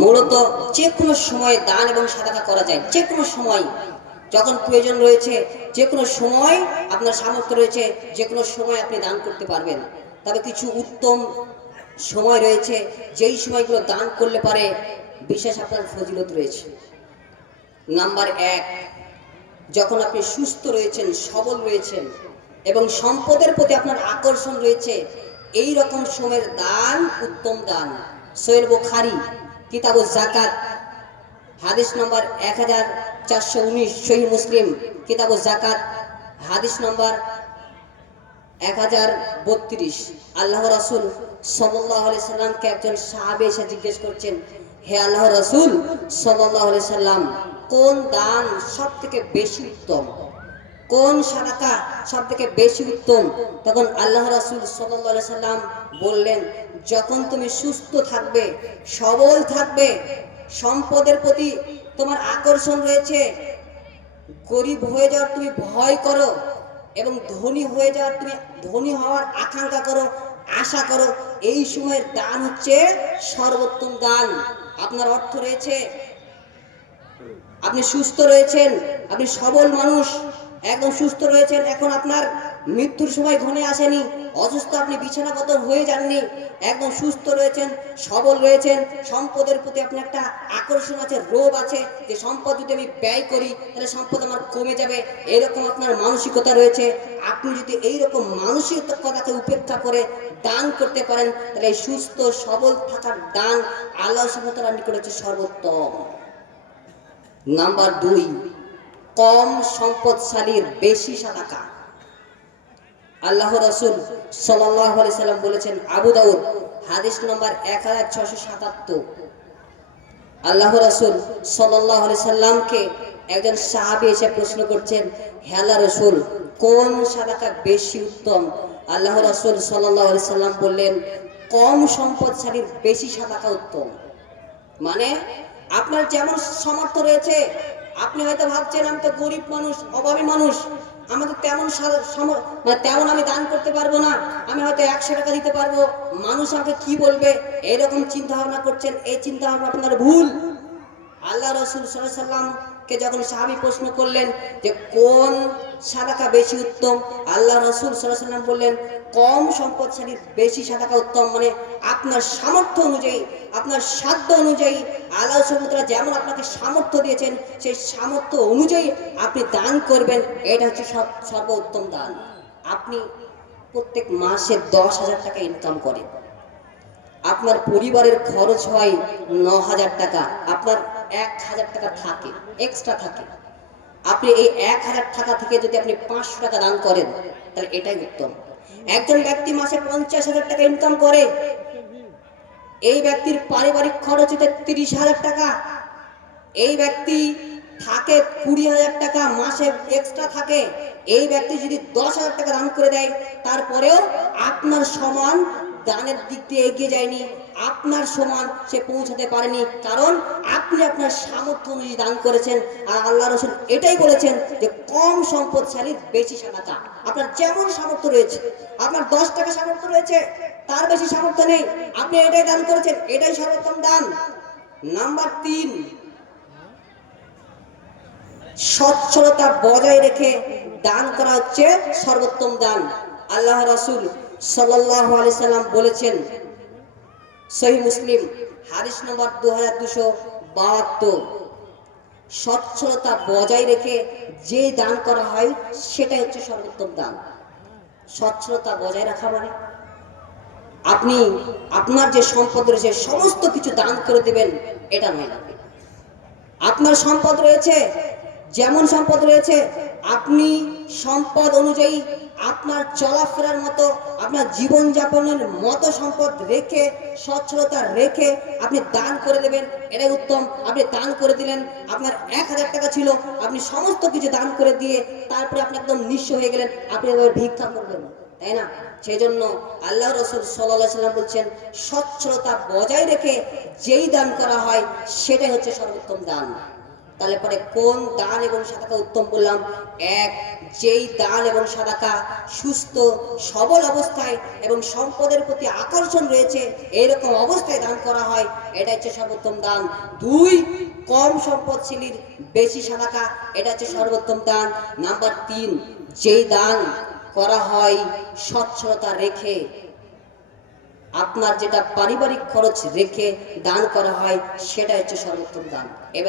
মূলত যে কোনো সময় দান এবং সাদাকা করা যায়, যে কোনো সময় যখন প্রয়োজন রয়েছে, যে কোনো সময় আপনার সামর্থ্য রয়েছে, যে কোনো সময় আপনি দান করতে পারবেন। তবে কিছু উত্তম সময় রয়েছে যেই সময়গুলো দান করলে পারে বিশেষ আপনার ফজিলত রয়েছে। নাম্বার এক, যখন আপনি সুস্থ রয়েছেন, সবল রয়েছেন এবং সম্পদের প্রতি আপনার আকর্ষণ রয়েছে, এই রকম সময়ের দান উত্তম দান। সহিহ বুখারী কিতাবুজ যাকাত হাদিস নম্বর 1419, সহিহ মুসলিম কিতাবুজ যাকাত হাদিস নম্বর 1032। আল্লাহ রাসূল সাল্লাল্লাহু আলাইহি সাল্লামকে একজন সাহাবী এসে জিজ্ঞেস করছেন, হে আল্লাহ রাসূল সাল্লাল্লাহু আলাইহি সাল্লাম, কোন দান সবথেকে বেশি উত্তম, কোন সাদাকা সবথেকে বেশি উত্তম? তখন আল্লাহ রাসূল সাল্লাল্লাহু আলাইহি সাল্লাম বললেন, যখন তুমি সুস্থ থাকবে, সবল থাকবে, সম্পদের প্রতি তোমার আকর্ষণ রয়েছে, গরিব হয়ে যাওয়ার তুমি ভয় করো এবং ধনী হয়ে যাওয়ার তুমি ধনী হওয়ার আকাঙ্ক্ষা করো, আশা করো, এই সময়ের দান হচ্ছে সর্বোত্তম দান। আপনার অর্থ রয়েছে, আপনি সুস্থ রয়েছেন, আপনি সবল মানুষ, একদম সুস্থ রয়েছেন, এখন আপনার মৃত্যুর সময় ঘনিয়ে আসেনি, অসুস্থ আপনি বিছানাগত হয়ে যাননি, একদম সুস্থ রয়েছেন, সবল রয়েছেন, সম্পদের প্রতি আপনার একটা আকর্ষণ আছে, লোভ আছে যে সম্পদ যদি আমি ব্যয় করি তাহলে সম্পদ আমার কমে যাবে, এরকম আপনার মানসিকতা রয়েছে। আপনি যদি এইরকম মানসিকতাকে উপেক্ষা করে দান করতে পারেন তাহলে এই সুস্থ সবল থাকার দান আল্লাহ সুবহানাহু ওয়া তাআলার নিকট হচ্ছে সর্বোত্তম। নাম্বার দুই, কম সম্পদশালীর বেশি সাদাকা। আল্লাহ রাসূল সাল্লাল্লাহু আলাইহি সাল্লাম বলেছেন, আবু দাউদ হাদিস নম্বর 1677, আল্লাহ রাসূল সাল্লাল্লাহু আলাইহি সাল্লামকে একজন সাহাবী এসে প্রশ্ন করছেন, হে আল্লাহর রাসূল, কোন সাদাকা বেশি উত্তম? আল্লাহ রাসূল সাল্লাল্লাহু আলাইহি সাল্লাম বললেন, কম সম্পদশালীর বেশি সাদাকা উত্তম। মানে আপনার যেমন সামর্থ্য রয়েছে, আপনি হয়তো ভাবছেন আমি তো গরিব মানুষ, অভাবী মানুষ, আমাদের তেমন তেমন আমি দান করতে পারবো না, আমি হয়তো 100 টাকা দিতে পারবো, মানুষ আমাকে কি বলবে, এরকম চিন্তা ভাবনা করছেন। এই চিন্তা ভাবনা আপনার ভুল। আল্লাহ রাসূল সাল্লাল্লাহু আলাইহি সাল্লামকে যখন সাহাবী প্রশ্ন করলেন যে কোন সাদাকা বেশি উত্তম, আল্লাহ রাসূল সাল্লাল্লাহু আলাইহি সাল্লাম বললেন, কম সম্পদশালীর বেশি সাদাকা উত্তম। মানে আপনার সামর্থ্য অনুযায়ী, আপনার সাধ্য অনুযায়ী আল্লাহ সুবহানাহু ওয়া তাআলা যেমন আপনাকে সামর্থ্য দিয়েছেন, সেই সামর্থ্য অনুযায়ী আপনি দান করবেন, এটা হচ্ছে সর্বোত্তম দান। আপনি প্রত্যেক মাসে 10,000 টাকা ইনকাম করেন, আপনার পরিবারের খরচ হয় 9,000 টাকা, আপনার 1,000 টাকা থাকে, এক্সট্রা থাকে, আপনি এই 1,000 টাকা থেকে যদি আপনি 500 টাকা দান করেন তাহলে এটাই উত্তম। একজন ব্যক্তি মাসে 50,000 টাকা ইনকাম করে, এই ব্যক্তির পারিবারিক খরচ হচ্ছে 30,000 টাকা, এই ব্যক্তি থাকে 20,000 টাকা, মাসে এক্সট্রা থাকে, এই ব্যক্তি যদি 10,000 টাকা দান করে দেয় তারপরেও আপনার সমান দানের দিক দিয়ে এগিয়ে যায়নি, আপনার সমান সে পৌঁছাতে পারেনি, কারণ আপনি আপনার সামর্থ্য অনুযায়ী দান করেছেন। আর আল্লাহ রাসূল এটাই বলেছেন যে কম সম্পদশালীর বেশি সাদাকা। আপনার যেমন সামর্থ্য রয়েছে, আপনার 10 টাকা সামর্থ্য রয়েছে, তার বেশি সামর্থ্য নেই, আপনি এটাই দান করেছেন, এটাই সর্বোত্তম দান। নাম্বার 3, সচ্ছলতা বজায় রেখে দান করা হচ্ছে সর্বোত্তম দান। আল্লাহ রাসূল সাল্লাল্লাহু আলাইহি সাল্লাম বলেছেন, সহিহ মুসলিম হাদিস নম্বর 2272, সচ্ছলতা বজায় রেখে যে দান করা হয় সেটাই হচ্ছে সর্বোত্তম দান। সচ্ছলতা বজায় রাখা মানে আপনি আপনার যে সম্পদ রয়েছে সমস্ত কিছু দান করে দেবেন এটা নয়। আপনার সম্পদ রয়েছে, যেমন সম্পদ রয়েছে, আপনি সম্পদ অনুযায়ী আপনার চলাফেরার মতো, আপনার জীবনযাপনের মতো সম্পদ রেখে, সচ্ছলতা রেখে আপনি দান করে দেবেন, এটাই উত্তম। আপনি দান করে দিলেন, আপনার 1,000 টাকা ছিল, আপনি সমস্ত কিছু দান করে দিয়ে তারপরে আপনি একদম নিঃস্ব হয়ে গেলেন, আপনি এবার ভিক্ষা করবেন, তাই না? সেই জন্য আল্লাহ রাসূল সাল্লাল্লাহু আলাইহি সাল্লাম বলছেন, সচ্ছলতা বজায় রেখে যেই দান করা হয় সেটাই হচ্ছে সর্বোত্তম দান। তাহলে পরে কোন দান এবং সাদাকা উত্তম বললাম? এক, যেই দান এবং সাদাকা সুস্থ সবল অবস্থায় এবং সম্পদের প্রতি আকর্ষণ রয়েছে এইরকম অবস্থায় দান করা হয়, এটা হচ্ছে সর্বোত্তম দান। দুই, কম সম্পদশীলীর বেশি সাদাকা, এটা হচ্ছে সর্বোত্তম দান। নাম্বার তিন, যেই দান করা হয় স্বচ্ছতা রেখে, আপনার যেটা পারিবারিক খরচ রেখে দান করা হয় সেটা হচ্ছে সর্বোত্তম দান। এবার